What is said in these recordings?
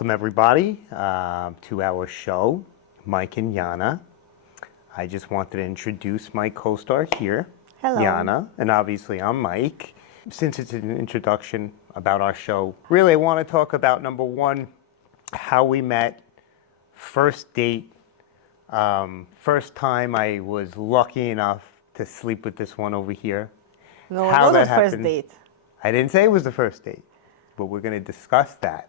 Welcome everybody to our show, Mike and Yana. I just wanted to introduce my co-star here, Hello. Yana, and obviously I'm Mike. Since it's an introduction about our show, really I want to talk about number one, how we met, first date, first time I was lucky enough to sleep with this one over here. No, How it that was first happened. date. I didn't say it was the first date, but we're going to discuss that.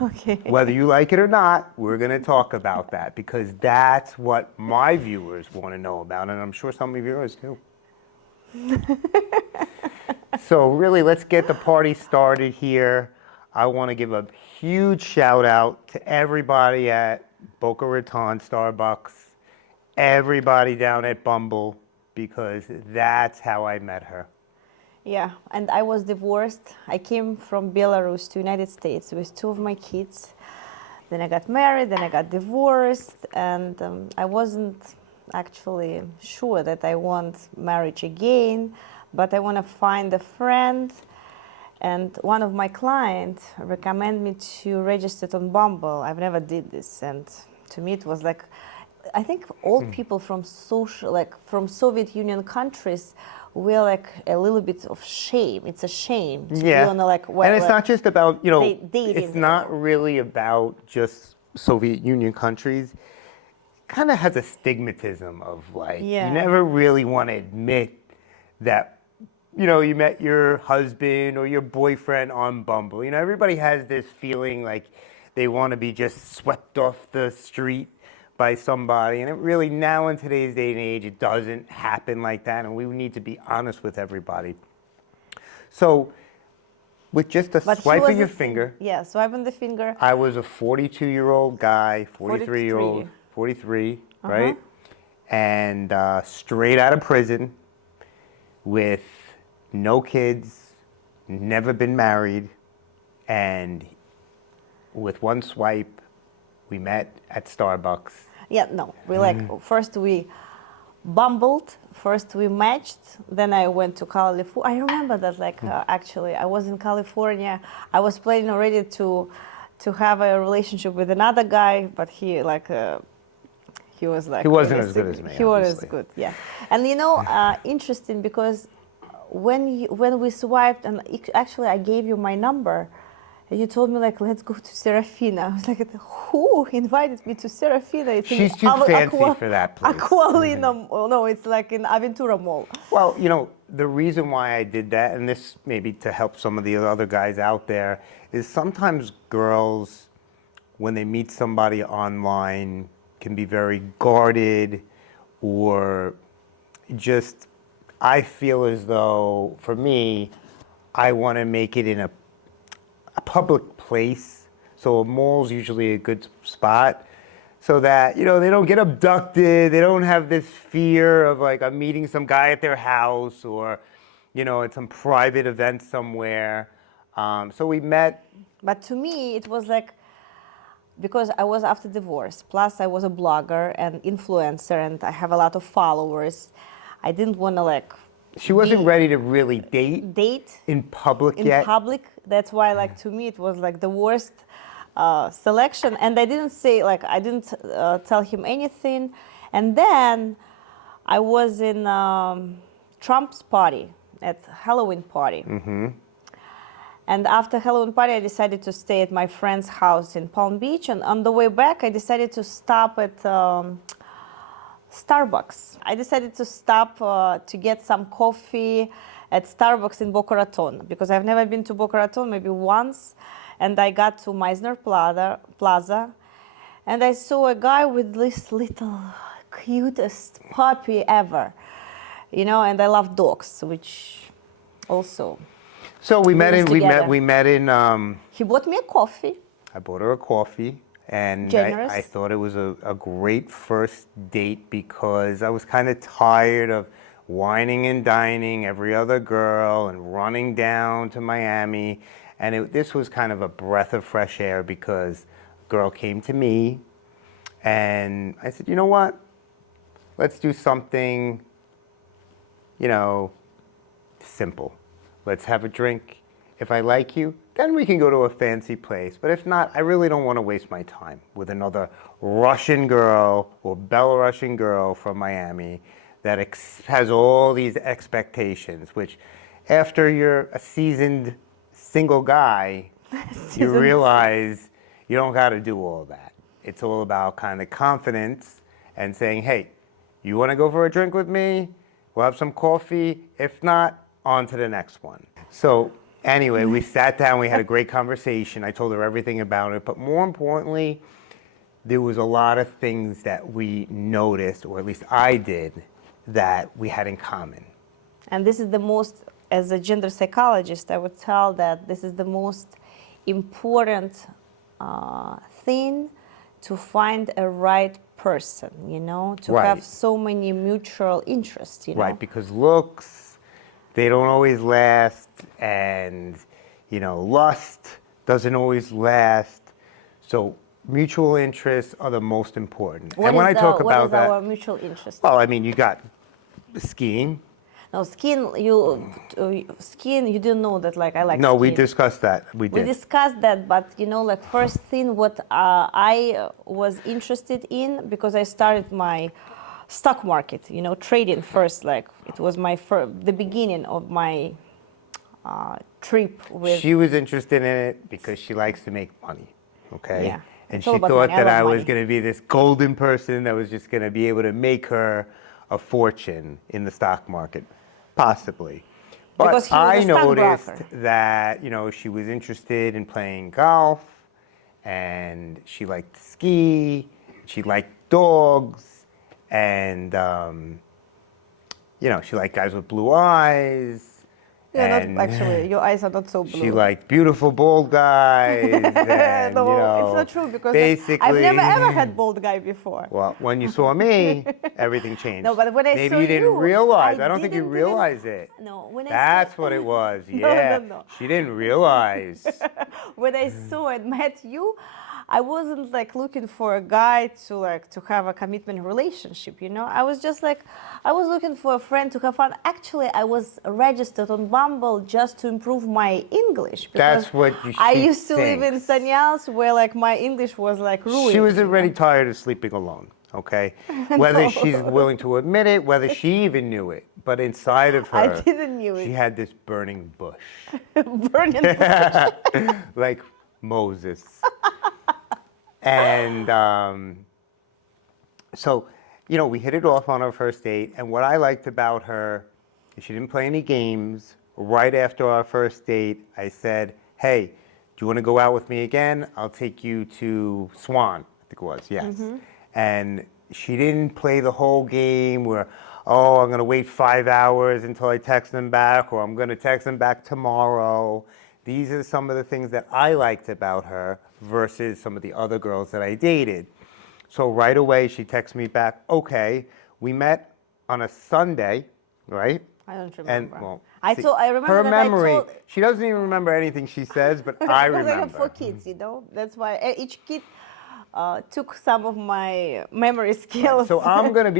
Okay. Whether you like it or not, we're going to talk about that because that's what my viewers want to know about, and I'm sure some of yours too. So really, let's get the party started here. I want to give a huge shout out to everybody at Boca Raton Starbucks, everybody down at Bumble, because that's how I met her. Yeah, and I was divorced. I came from Belarus to United States with two of my kids. Then I got married, then I got divorced, and I wasn't actually sure that I want marriage again, but I want to find a friend. And one of my clients recommended me to register on Bumble. I've never did this, and to me it was like, I think all people from from Soviet Union countries we're like a little bit of shame. It's a shame to be on a and it's not just about, dating. it's not really about just Soviet Union countries. It kind of has a stigmatism of you never really want to admit that, you met your husband or your boyfriend on Bumble. Everybody has this feeling like they want to be just swept off the street by somebody, and it really, now in today's day and age, it doesn't happen like that, and we need to be honest with everybody. So with just a swipe of your finger, swiping the finger, I was a 42-year-old guy, 43-year-old, 43, right? And straight out of prison with no kids, never been married, and with one swipe, we met at Starbucks. First we bumbled, first we matched, then I went to California. I remember that actually I was in California. I was planning already to have a relationship with another guy, but he was he wasn't as good as me. He wasn't as good, yeah. And interesting because when we swiped, and actually I gave you my number, and you told me let's go to Serafina. I was like, who invited me to Serafina? She's too fancy for that place. Aqualina, no, it's like in Aventura Mall. Well, the reason why I did that, and this maybe to help some of the other guys out there, is sometimes girls, when they meet somebody online, can be very guarded, or just, I feel as though, for me, I want to make it in a public place. So a mall's usually a good spot so that, they don't get abducted. They don't have this fear of I'm meeting some guy at their house or, at some private event somewhere. So we met. But to me, it was because I was after divorce, plus I was a blogger and influencer and I have a lot of followers. I didn't want to She wasn't ready to really date in public yet. In public, that's why to me it was the worst selection. And I didn't say I didn't tell him anything. And then I was in Trump's party, at Halloween party. And after Halloween party, I decided to stay at my friend's house in Palm Beach. And on the way back, I decided to stop at Starbucks. I decided to stop to get some coffee at Starbucks in Boca Raton because I've never been to Boca Raton, maybe once. And I got to Meisner Plaza, and I saw a guy with this little cutest puppy ever, and I love dogs, which also. So we met in. He bought me a coffee. I bought her a coffee. And I thought it was a great first date because I was kind of tired of whining and dining every other girl and running down to Miami. And this was kind of a breath of fresh air because a girl came to me and I said, you know what? Let's do something, simple. Let's have a drink If I like you, then we can go to a fancy place. But if not, I really don't want to waste my time with another Russian girl or Belarusian girl from Miami that has all these expectations, which after you're a seasoned single guy, you realize you don't got to do all that. It's all about kind of confidence and saying, hey, you want to go for a drink with me? We'll have some coffee. If not, on to the next one. So anyway, we sat down, we had a great conversation. I told her everything about it, but more importantly, there was a lot of things that we noticed, or at least I did, that we had in common. And this is the most, as a gender psychologist, I would tell that this is the most important thing to find a right person, you know, to Right. have so many mutual interests, you know. Right, because looks, they don't always last, and, you know, lust doesn't always last. So mutual interests are the most important. What and when is I talk what about is that, our mutual interest? well, I mean, you got skiing. No, skiing, you didn't know that, like, I like No, skiing. we discussed that. We We did. discussed that, but you know, like first thing what I was interested in, because I started my stock market, you know, trading first. Like it was my the beginning of my trip with. She was interested in it because she likes to make money, okay? Yeah, And it's all she about thought money. I that love I was money. going to be this golden person that was just going to be able to make her a fortune in the stock market, possibly. But Because he was I a noticed stockbroker. that, you know, she was interested in playing golf, and she liked to ski, she liked dogs, and, you know, she liked guys with blue eyes. Yeah, and not actually. Your eyes are not so blue. She liked beautiful bald guys, and No, you know, it's not true because basically, I've never ever had bald guy before. Well, when you saw me, everything changed. No, but when I maybe saw you didn't you, realize. I I don't think you didn't even- realize it. No, when I That's saw, what it was. No, Yeah, no. she didn't realize. when I saw and met you, I wasn't like looking for a guy to have a commitment relationship, you know. I was just like, I was looking for a friend to have fun. Actually, I was registered on Bumble just to improve my English. Because That's what you I she used to live in thinks. Sanyals where like my English was like ruined. She was you already know? tired of sleeping alone. Okay, whether she's willing to admit it, whether she even knew it, but inside of her, I didn't knew she it. had this burning bush. Burning. Like Moses. And so, you know, we hit it off on our first date. And what I liked about her is she didn't play any games. Right after our first date, I said, hey, do you want to go out with me again? I'll take you to Swan, I think it was, yes. And she didn't play the whole game where, oh, I'm going to wait 5 hours until I text them back, or I'm going to text them back tomorrow. These are some of the things that I liked about her versus some of the other girls that I dated. So right away, she texts me back, okay, we met on a Sunday, right? I don't remember. And, well, I remember her that memory, I told. she doesn't even remember anything she says, but I Because remember. I have 4 kids, you know. That's why each kid took some of my memory skills. So I'm gonna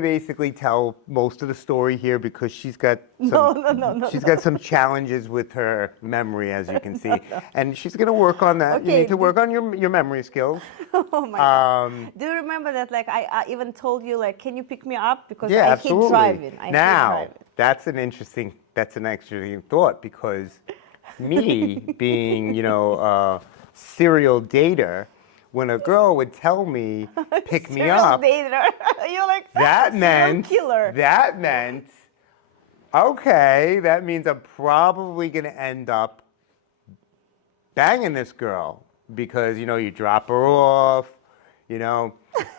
basically tell most of the story here because she's got some, got some challenges with her memory, as you can see, and she's gonna work on that. You Okay, need to work on your memory skills. Oh my God. Do you remember that? Like I even told you, like, can you pick me up because Yeah, I absolutely. hate driving. I hate Now driving. that's an interesting thought because me being a serial dater. When a girl would tell me, pick me Serial up, dater. You're like that serial meant, killer. okay, that means I'm probably going to end up banging this girl because, you drop her off,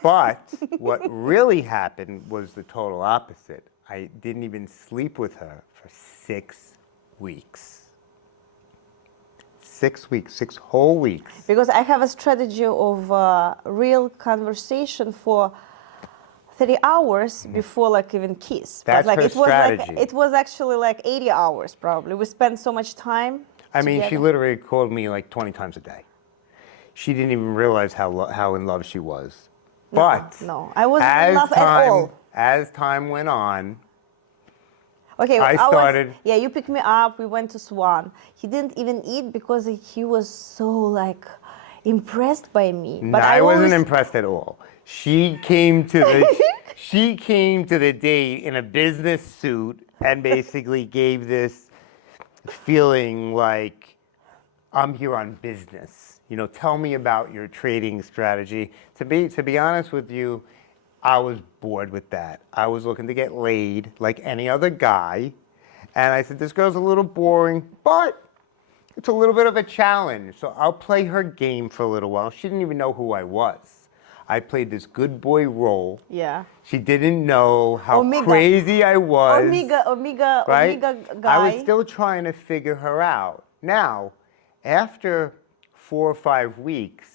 But what really happened was the total opposite. I didn't even sleep with her for 6 weeks. 6 weeks, 6 whole weeks. Because I have a strategy of real conversation for 30 hours before like even kiss. That's but like her it was strategy. like it was actually like 80 hours probably. We spent so much time. I mean, she together. literally called me like 20 times a day. She didn't even realize how in love she was. But No, I wasn't in love at all. As time went on, Okay, I started. yeah, you picked me up. We went to Swan. He didn't even eat because he was so like impressed by me. No, But I I wasn't always, impressed at all. She came to the she came to the date in a business suit and basically gave this feeling like I'm here on business. You know, tell me about your trading strategy. To be honest with you, I was bored with that. I was looking to get laid like any other guy. And I said, this girl's a little boring, but it's a little bit of a challenge. So I'll play her game for a little while. She didn't even know who I was. I played this good boy role. yeah. She didn't know how Omega. crazy I was. Omega guy. I was still trying to figure her out. Now, after 4 or 5 weeks,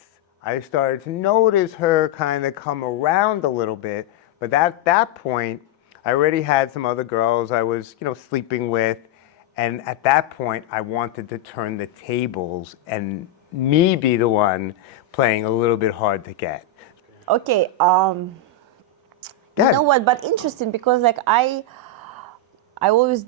I started to notice her kind of come around a little bit. But at that point, I already had some other girls I was, sleeping with. And at that point, I wanted to turn the tables and me be the one playing a little bit hard to get. Okay, Go you ahead. know what? But interesting because like I always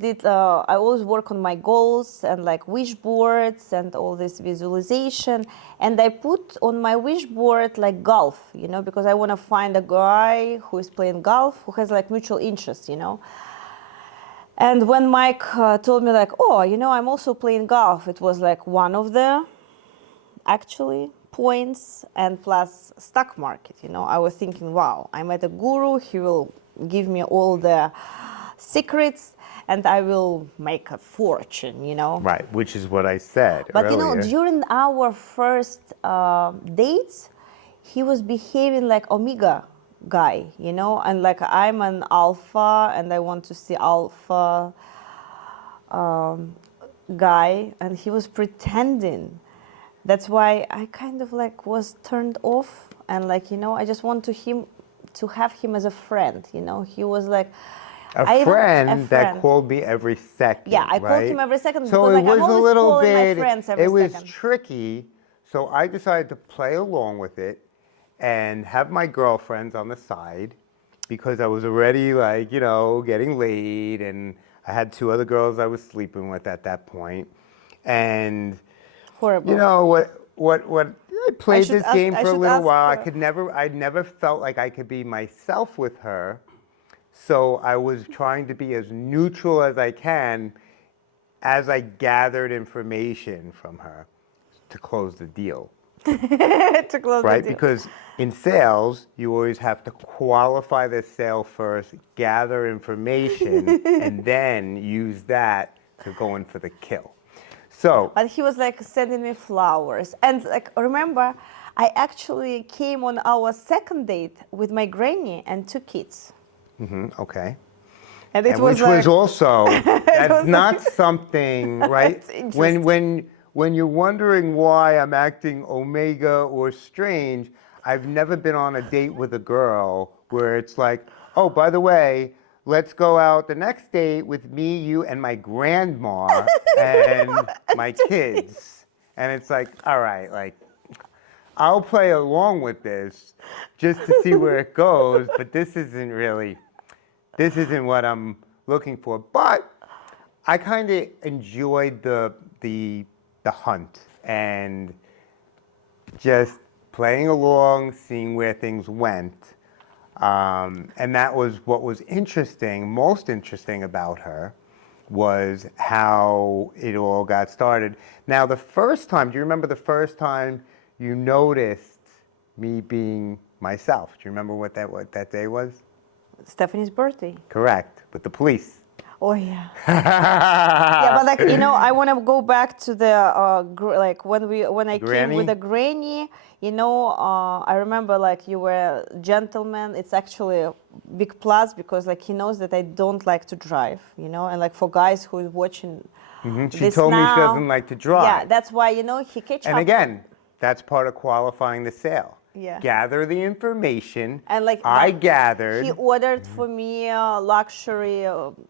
work on my goals and like wish boards and all this visualization. And I put on my wish board like golf, because I want to find a guy who is playing golf, who has like mutual interest, And when Mike told me like, oh, I'm also playing golf, it was like one of the actually points and plus stock market, I was thinking, wow, I met a guru, he will give me all the secrets and I will make a fortune, Right, which is what I said But earlier. during our first dates, he was behaving like Omega guy, and like I'm an alpha and I want to see alpha guy, and he was pretending. That's why I kind of like was turned off, and like I just want to have him as a friend. He was like A friend that called me every second. Yeah, I called right? him every second So because it like was I'm a always little calling my bit. friends every It was second. tricky, so I decided to play along with it and have my girlfriends on the side because I was already like getting laid, and I had 2 other girls I was sleeping with at that point, and Horrible. you know what. I played this game I for a should little ask while. her. I never felt like I could be myself with her. So I was trying to be as neutral as I can as I gathered information from her to close the deal, To close right? the deal. Because in sales, you always have to qualify the sale first, gather information, and then use that to go in for the kill. So, But he was like sending me flowers, and like remember, I actually came on our second date with my granny and 2 kids, okay. and it And was which like was also that's was not something, right? That's interesting. When you're wondering why I'm acting omega or strange, I've never been on a date with a girl where it's like, oh, by the way, let's go out the next date with me, you, and my grandma and my kids. And it's like, all right, like I'll play along with this just to see where it goes, but this isn't what I'm looking for. But I kind of enjoyed the hunt and just playing along, seeing where things went. And that was what was interesting, most interesting about her was how it all got started. Now, the first time, do you remember the first time you noticed me being myself? Do you remember what that day was? Stephanie's birthday. Correct, with the police. Oh yeah. Yeah, but like I want to go back to the like when I came with Granny? the granny. I remember like you were a gentleman. It's actually a big plus because like he knows that I don't like to drive. And like for guys who is watching She this told me she now, doesn't like to drive. Yeah, that's why he catch And up. again, that's part of qualifying the sale. Yeah. Gather the information. And like I that- gathered. He ordered for me a luxury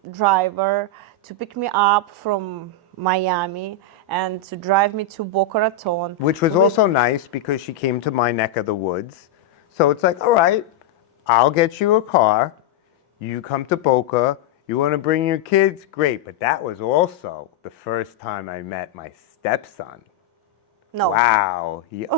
driver to pick me up from Miami and to drive me to Boca Raton. Which was also nice because she came to my neck of the woods. So it's like, all right, I'll get you a car. You come to Boca. You want to bring your kids? Great. But that was also the first time I met my stepson. No. Wow. It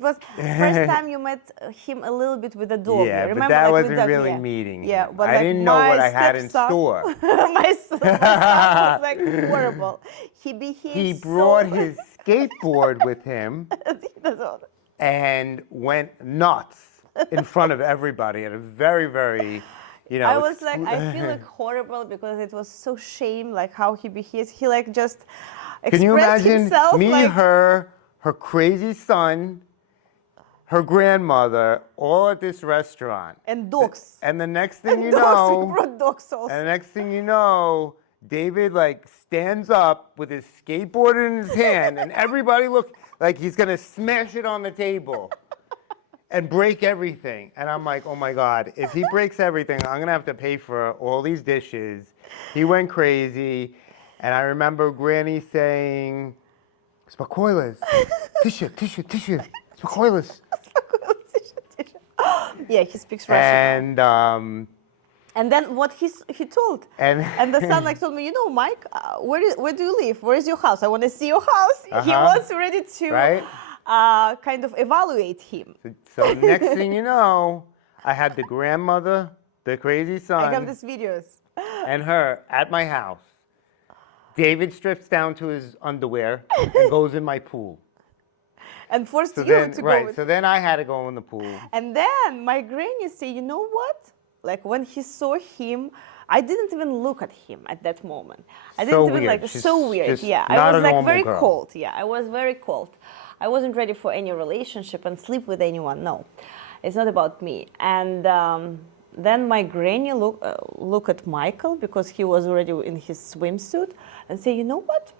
was first time you met him a little bit with the dog. Yeah, Remember, but that like, wasn't with the, really yeah. meeting Yeah, him. but I like didn't know what my I had in stepson- store. my son was like horrible. He behaved He so- brought his skateboard with him That's all. and went nuts in front of everybody at a very, very, I was like, I feel like horrible because it was so shame, like how he behaves. He like just Can you expressed imagine himself me, like, her crazy son, her grandmother, all at this restaurant? and dogs. And the next thing you Dogs, we know, brought dogs also. and the next thing you know, David like stands up with his skateboard in his hand, and everybody looks like he's gonna smash it on the table and break everything. And I'm like, oh my God, if he breaks everything, I'm gonna have to pay for all these dishes. He went crazy. And I remember Granny saying, "Spakoilas, tissue, spakoilas." Yeah, he speaks Russian. And And then what he told, and the son like told me, you know, Mike, where do you live? Where is your house? I want to see your house. He was ready to Right? kind of evaluate him. So next thing you know, I had the grandmother, the crazy I have son, these videos. and her at my house. David strips down to his underwear and goes in my pool. And forced So you then, to right, go. so then I had to go in the pool. And then my granny say, you know what? Like when he saw him, I didn't even look at him at that moment. I didn't So even weird. like She's so weird. just Yeah, not I was a like normal very girl. cold. Yeah, I was very cold. I wasn't ready for any relationship and sleep with anyone. No, it's not about me. And then my granny look at Michael because he was already in his swimsuit and say, you know what?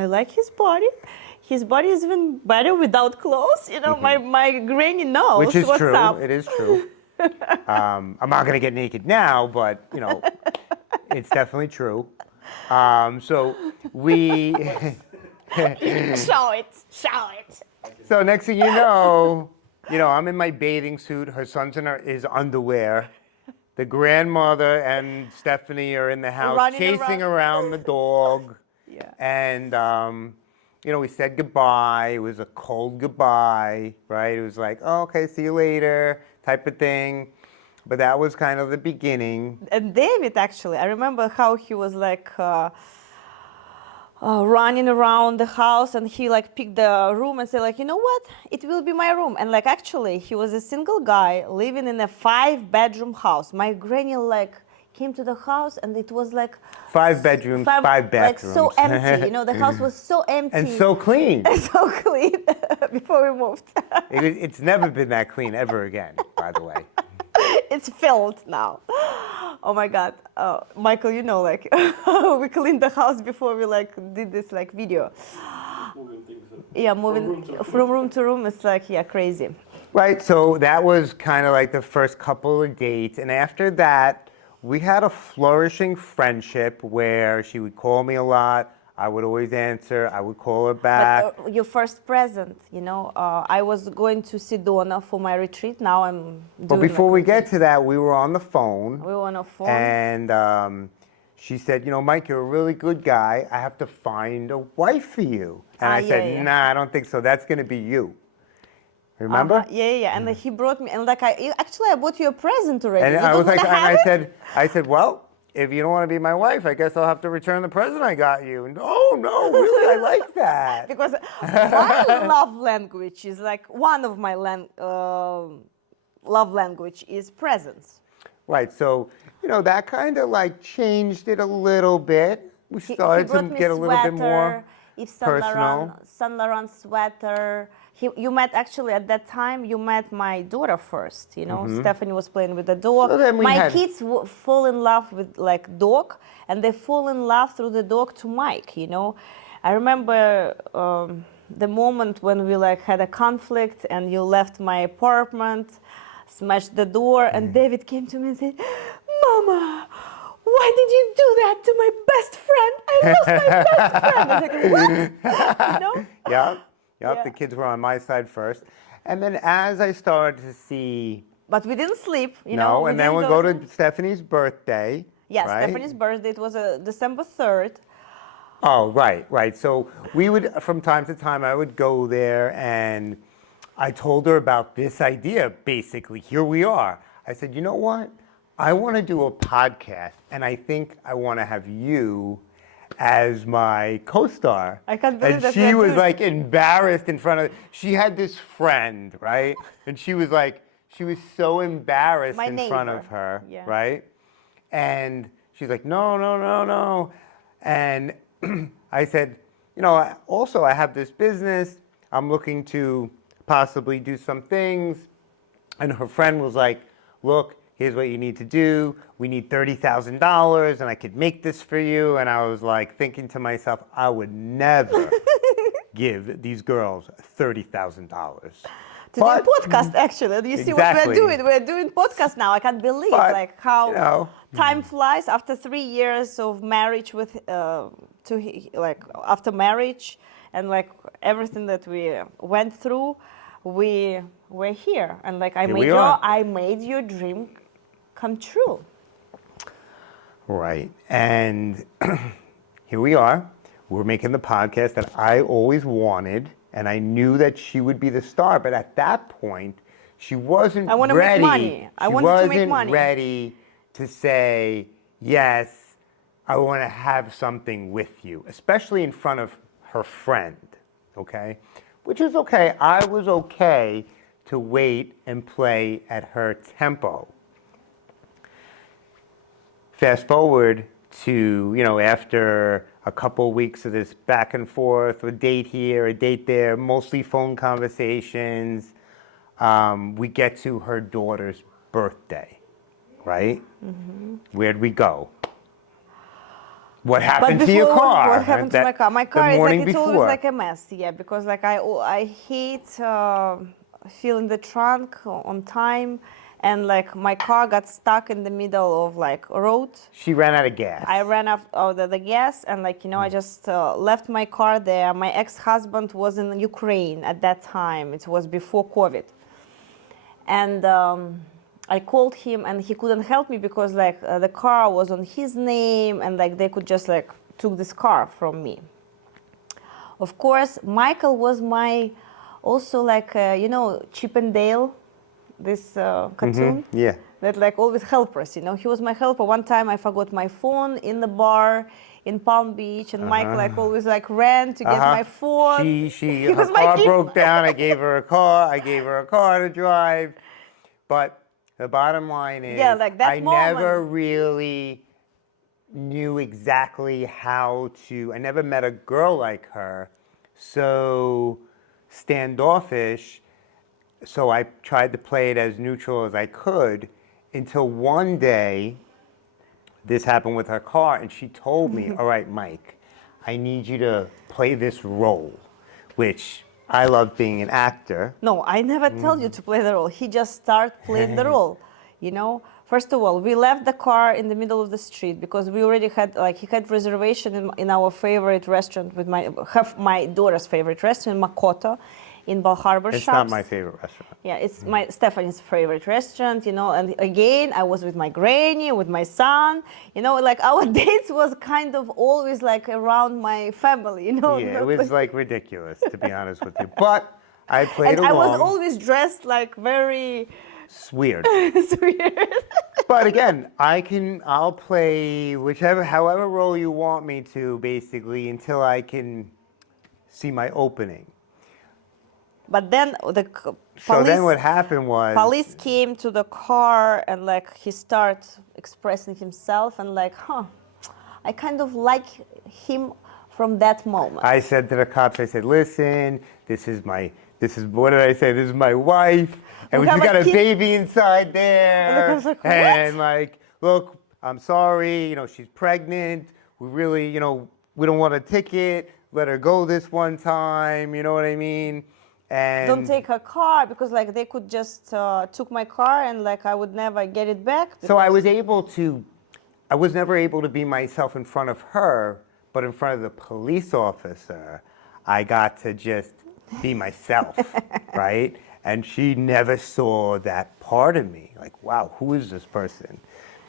I like his body. His body is even better without clothes. You know, my granny knows Which is what's true. up. It is true. I'm not going to get naked now, but, you know, it's definitely true. So we... Show it. So next thing you know, I'm in my bathing suit. Her son's in his underwear. The grandmother and Stephanie are in the house Running chasing around the dog. Yeah. And, we said goodbye. It was a cold goodbye, right? It was like, oh, okay, see you later type of thing. But that was kind of the beginning. And David, actually, I remember how he was like running around the house, and he like picked the room and said like, you know what, it will be my room. And like actually he was a single guy living in a 5-bedroom house. My granny like came to the house and it was like 5 bedrooms, 5 like bathrooms. so empty. The house was so empty And so clean. so clean before we moved. It's never been that clean ever again, by the way. It's filled now. Oh my God, Michael, like we cleaned the house before we like did this like video. Moving things Yeah, moving from room to room, it's like, yeah, crazy. Right, so that was kind of like the first couple of dates. And after that, we had a flourishing friendship where she would call me a lot. I would always answer. I would call her back. But your first present, I was going to Sedona for my retreat. Now I'm doing But before my we get retreats. to that, we were on the phone. We were on a phone. And she said, Mike, you're a really good guy. I have to find a wife for you. And I said, yeah. nah, I don't think so. That's going to be you. Remember? Yeah. And he brought me, and like I bought you a present already. And You I don't was like, wanna and have it? I said, well, if you don't want to be my wife, I guess I'll have to return the present I got you. And, oh, no, really, I like that. Because my love language is like one of my love language is presents. Right, so, that kind of like changed it a little bit. We He started brought to me get a little bit more Yves personal. Saint Laurent sweater. You met actually at that time. You met my daughter first. Stephanie was playing with the dog. So then we my had- kids fall in love with like dog, and they fall in love through the dog to Mike. I remember the moment when we like had a conflict, and you left my apartment, smashed the door, and David came to me and said, "Mama, why did you do that to my best friend? I lost my best friend." I was like, what? Yep, Yeah. the kids were on my side first. And then as I started to see, But we didn't sleep, and then we'll go to Stephanie's birthday. Yes, right? Stephanie's birthday, it was December 3rd. Oh, right. So we would, from time to time, I would go there and I told her about this idea, basically. Here we are. I said, you know what? I want to do a podcast and I think I want to have you as my co-star. I can't believe and that she we're was doing- like embarrassed in front of, she had this friend, right? And she was like, she was so embarrassed My in front of neighbor. her, Yeah. right? And she's like, no. And I said, you know, also I have this business. I'm looking to possibly do some things. And her friend was like, look, here's what you need to do. We need $30,000 and I could make this for you. And I was like thinking to myself, I would never give these girls $30,000. To do a podcast, actually. You see what we're Exactly. doing? We're doing podcast now. I can't believe But, like how you know. time flies after 3 years of marriage with after marriage and like everything that we went through, we're here and like Here we are. I made your dream come true. Right. And here we are. We're making the podcast that I always wanted. And I knew that she would be the star. But at that point, she wasn't I wanna make ready. money. I She wanted to make wasn't money. ready to say, yes, I want to have something with you, especially in front of her friend. Okay? Which is okay. I was okay to wait and play at her tempo. Fast forward to, you know, after a couple weeks of this back and forth, a date here, a date there, mostly phone conversations, we get to her daughter's birthday, right? Mm-hmm. Where'd we go? What happened to your car? What happened to my car? My car is like, it's always before. like a mess, yeah, because like I hate filling the trunk on time, and like my car got stuck in the middle of like a road. She ran out of gas. I ran out of the gas, and like, you know, I just left my car there. My ex-husband was in Ukraine at that time. It was before COVID. And I called him and he couldn't help me because like the car was on his name and like they could just like took this car from me. Of course, Michael was my also like, you know, Chip and Dale, this cartoon. Yeah. That like always help us, you know. He was my helper. One time I forgot my phone in the bar in Palm Beach, and Mike like always like ran to get my phone. She He her was my car key. broke down. I gave her a car. I gave her a car to drive. But the bottom line is, Yeah, like that I never moment. really knew exactly how to. I never met a girl like her, so standoffish. So I tried to play it as neutral as I could until one day this happened with her car and she told me, all right, Mike, I need you to play this role, which I love being an actor. No, I never tell you to play the role. He just start playing the role, you know. First of all, we left the car in the middle of the street because we already had like he had reservation in our favorite restaurant with my daughter's favorite restaurant, Makoto, in Bal Harbor It's Shops. not my favorite restaurant. Yeah, it's my Stephanie's favorite restaurant, you know. And again, I was with my granny, with my son, you know. Like our dates was kind of always like around my family, you know. Yeah, it not was like ridiculous, to be honest with you. But I played and I was along. always dressed like very It's weird. weird. But again, I'll play however role you want me to, basically, until I can see my opening. But then the police, So then what happened was, police came to the car and like he started expressing himself and like, I kind of like him from that moment. I said to the cops, I said, listen, what did I say? This is my wife, and We she's have a got a kid. baby inside And there. the guy's like, "What?" And like, look, I'm sorry, you know, she's pregnant. We really, you know, we don't want a ticket. Let her go this one time, you know what I mean? And Don't take her car because like they could just took my car and like I would never get it back. So I was never able to be myself in front of her, but in front of the police officer, I got to just be myself, right? And she never saw that part of me. Like, wow, who is this person?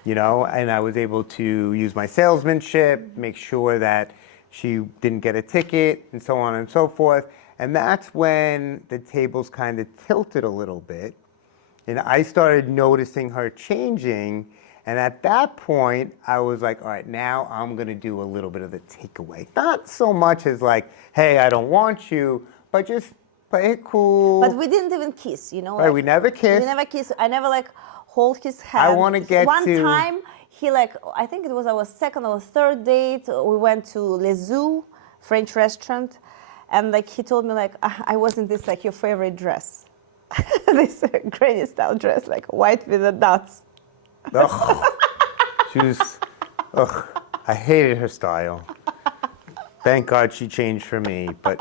you know, and I was able to use my salesmanship, make sure that she didn't get a ticket, and so on and so forth. And that's when the tables kind of tilted a little bit. And I started noticing her changing. And at that point, I was like, all right, now I'm going to do a little bit of the takeaway. Not so much as like, hey, I don't want you, but just play it cool. But we didn't even kiss, you know. Right, we never kissed. We never kissed. I never like hold his hand. I want to get One to... time, he like, I think it was our second or third date. We went to Les Zoo, French restaurant. And like he told me like, I was in this like your favorite dress. This granny style dress, like white with the dots. Ugh. She was, ugh, I hated her style. Thank God she changed for me, but...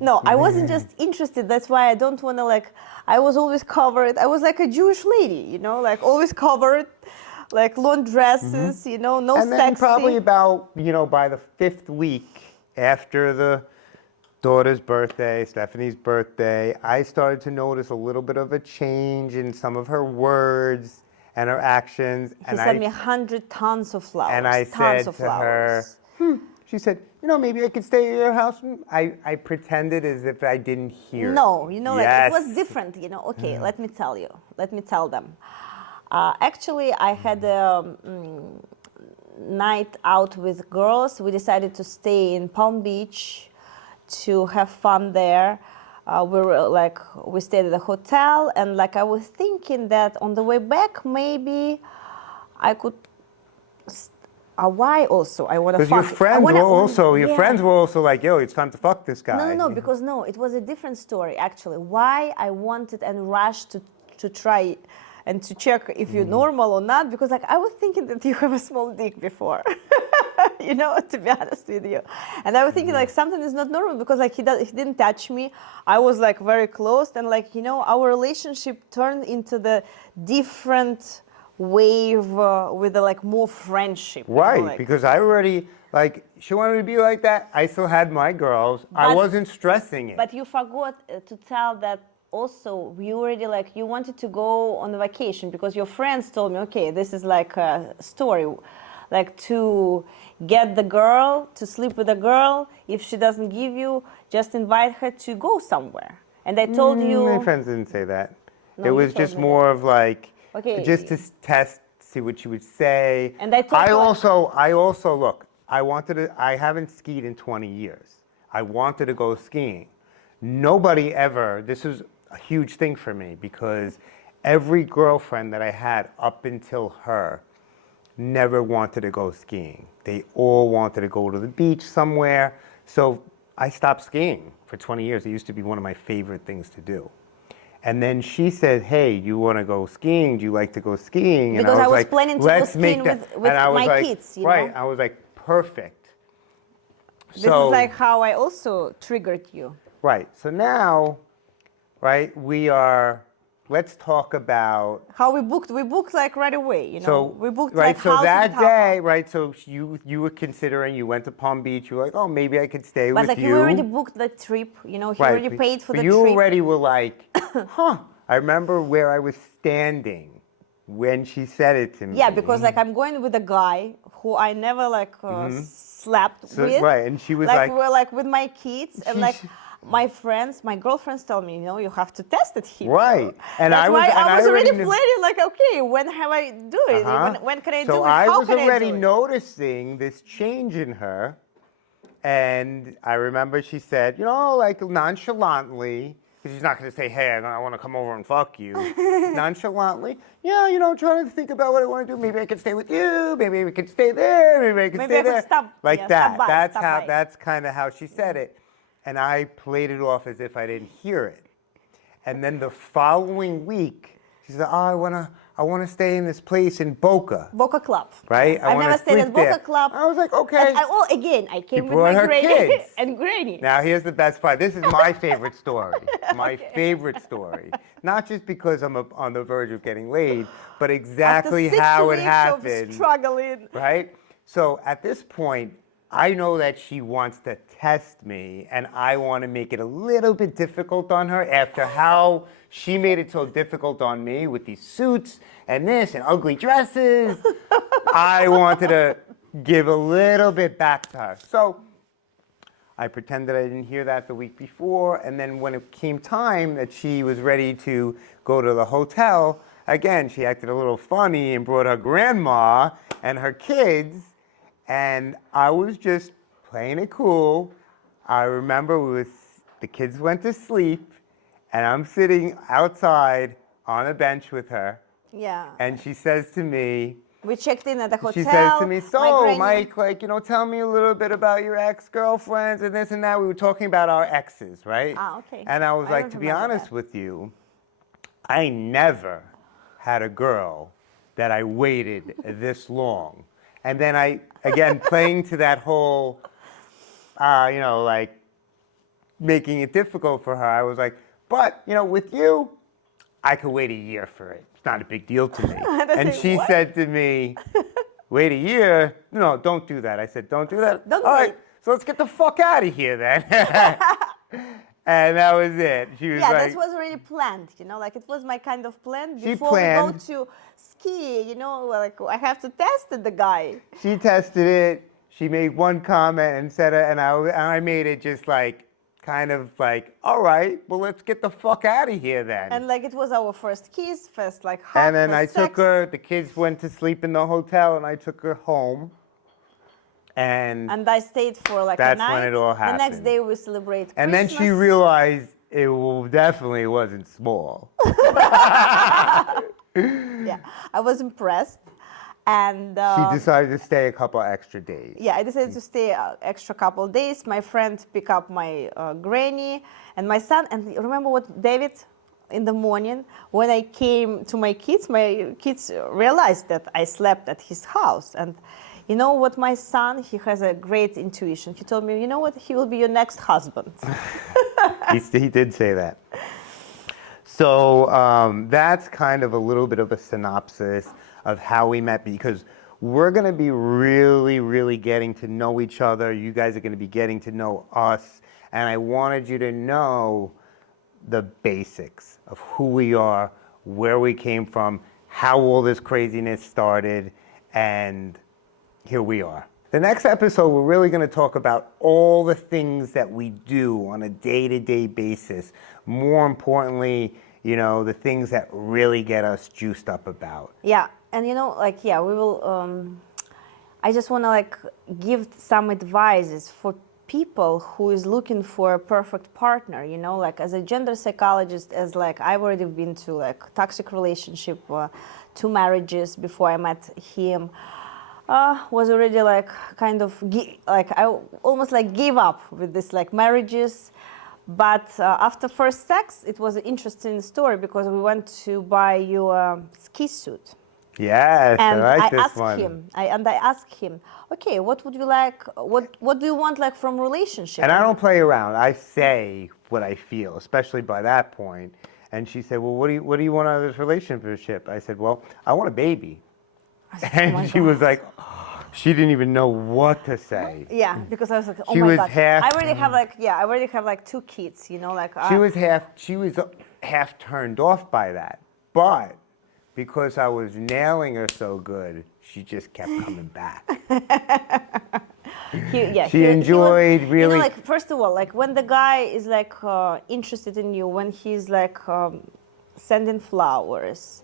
No, I wasn't just interested. That's why I don't want to like, I was always covered. I was like a Jewish lady, you know, like always covered, like long dresses, you know, no and then sexy. probably about, you know, by the 5th week after the daughter's birthday, Stephanie's birthday, I started to notice a little bit of a change in some of her words and her actions. He sent me 100 tons of flowers. And I tons said of to flowers. her, she said, you know, maybe I could stay at your house. I pretended as if I didn't hear. No, you know, like Yes. it was different, you know. Okay, let me tell you. Let me tell them. Actually, I had a night out with girls. We decided to stay in Palm Beach to have fun there. We stayed at a hotel, and like I was thinking that on the way back, maybe I could. Why also? I want to Because fuck. your friends were also like, yo, it's time to fuck this guy. No, because it was a different story actually. Why I wanted and rushed to try and to check if you're normal or not, because like I was thinking that you have a small dick before. You know, to be honest with you. And I was thinking like something is not normal because like he didn't touch me. I was like very close, and like, you know, our relationship turned into the different wave with the like more friendship. Right, you know, like, because I already, like, she wanted to be like that. I still had my girls. I wasn't stressing it. But you forgot to tell that also you already like, you wanted to go on a vacation because your friends told me, okay, this is like a story. Like to get the girl, to sleep with a girl, if she doesn't give you, just invite her to go somewhere. And I told you... My friends didn't say that. No, it you was told just me more that. of like, Okay. just to test, see what she would say. And I told her- I also, look, I haven't skied in 20 years. I wanted to go skiing. Nobody ever, this was a huge thing for me because every girlfriend that I had up until her never wanted to go skiing. They all wanted to go to the beach somewhere. So I stopped skiing for 20 years. It used to be one of my favorite things to do. And then she said, hey, you want to go skiing? Do you like to go skiing? Because I was like, planning to go let's skiing make that. with And I was my like, kids, you right. know? I was like, perfect. This is like how I also triggered you. Right. So now, right, let's talk about. How we booked like right away, you know. So we booked right, like so house that in day, right? So you were considering, you went to Palm Beach. You were like, oh, maybe I could stay But with like you. you already booked the trip, you know. He Right, already paid for but the you trip. already were like, huh? I remember where I was standing when she said it to me. Yeah, because like I'm going with a guy who I never like slept with. Right, and she was like, we're like with my kids and She- like she- my friends, my girlfriends tell me, you know, you have to test it here. Right. And That's I was- why and I was I already already knew- planning like, okay, when have I do it? When can I do so it? I How was can already I do it? noticing this change in her. And I remember she said, you know, like nonchalantly, because she's not going to say, hey, I want to come over and fuck you. Nonchalantly, yeah, you know, trying to think about what I want to do. Maybe I could stay with you. Maybe we could stay there. Maybe I could Maybe stay I could there. stop- like yeah, that. stop by, that's stop how. by. That's kind of how she said it. And I played it off as if I didn't hear it. And then the following week, she said, oh, I want to stay in this place in Boca. Boca Club. Right? I I've wanna never stayed sleep at Boca there. Club. I was like, okay. And I came with brought my her granny kids. and granny. Now, here's the best part. This is my favorite story. My favorite story. Not just because I'm on the verge of getting laid, but exactly After 6 how it weeks happened. of struggling. Right? So at this point, I know that she wants to test me, and I want to make it a little bit difficult on her after how she made it so difficult on me with these suits and this and ugly dresses. I wanted to give a little bit back to her. So I pretended I didn't hear that the week before, and then when it came time that she was ready to go to the hotel, again, she acted a little funny and brought her grandma and her kids, and I was just playing it cool. I remember the kids went to sleep, and I'm sitting outside on a bench with her, Yeah. and she says to me, We checked in at the hotel. she says to me, my so, granny- Mike, like, tell me a little bit about your ex-girlfriends and this and that. We were talking about our exes, right? Ah, okay. And I was I like, don't to be remember honest that. with you, I never had a girl that I waited this long. And then again, playing to that whole, like, making it difficult for her, I was like, but, with you, I could wait a year for it. It's not a big deal to me. And say, she "What?" said to me, wait a year? No, don't do that. I said, don't do that? Don't All right, wait. so let's get the fuck out of here then. And that was it. She was Yeah, like, that was already planned, like it was my kind of plan. She Before planned. we go to ski, like I have to test the guy. she tested it. She made one comment and said it, and I made it just like, kind of like, all right, well, let's get the fuck out of here then. And like it was our first kiss, first like hug, And then I first took sex. her, the kids went to sleep in the hotel, and I took her home. And And I stayed for like That's a night. when it all The next happened. day we celebrate then she Christmas. realized it definitely wasn't small. Yeah, I was impressed. And She decided to stay a couple extra days. yeah, I decided to stay extra couple days. My friend picked up my granny and my son. And remember what, David, in the morning when I came to my kids realized that I slept at his house. And you know what, my son, he has a great intuition. He told me, you know what, he will be your next husband. He did say that. So that's kind of a little bit of a synopsis of how we met, because we're going to be really, really getting to know each other. You guys are going to be getting to know us. And I wanted you to know the basics of who we are, where we came from, how all this craziness started, and here we are. The next episode, we're really going to talk about all the things that we do on a day-to-day basis. More importantly, the things that really get us juiced up about. Yeah, and we will. I just want to give some advices for people who is looking for a perfect partner. As a gender psychologist, I've already been to toxic relationship, 2 marriages before I met him. Was already I almost gave up with this marriages. But after first sex, it was an interesting story because we went to buy you a ski suit. Yes, And I like this asked one. him, I asked him, okay, what would you like? What do you want from relationship? And I don't play around. I say what I feel, especially by that point. And she said, well, what do you want out of this relationship? I said, well, I want a baby. I said, And oh my she God. was like, she didn't even know what to say. Yeah, because I was like, oh She my was God. half- I already have 2 kids, She was half turned off by that. But because I was nailing her so good, she just kept coming back. She enjoyed really. First of all, when the guy is interested in you, when he's sending flowers,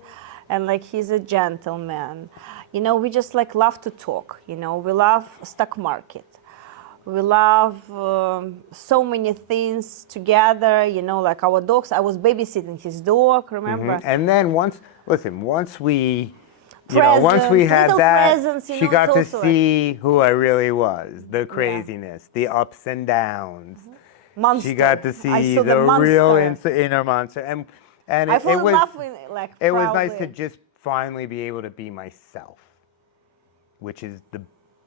and he's a gentleman, we just love to talk. We love stock market. We love so many things together. Our dogs. I was babysitting his dog. Remember? And then once we. Presents, once we had little that, presents, she got it's to also see who I really was, the craziness, the ups and downs. Monster. She got to I see saw the monster. real inner monster, and I it fell in was love with it was nice to proudly. just finally be able to be myself, which is the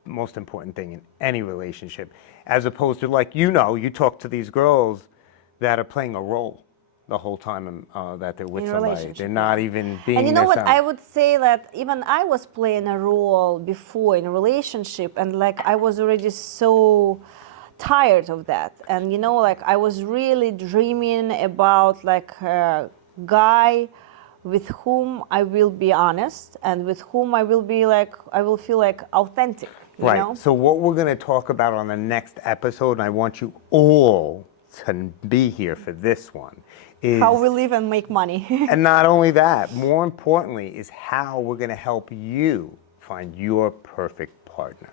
most important thing in any relationship, as opposed to you talk to these girls that are playing a role. the whole time that they're with In somebody. relationship, They're not yeah. even being And you know what? themselves. I would say that even I was playing a role before in a relationship, and like I was already so tired of that. And you know, like I was really dreaming about like a guy with whom I will be honest and with whom I will be like, I will feel like authentic, you Right. know? So what we're going to talk about on the next episode, and I want you all to be here for this one, is How we live and make money. and not only that, more importantly, is how we're going to help you find your perfect partner.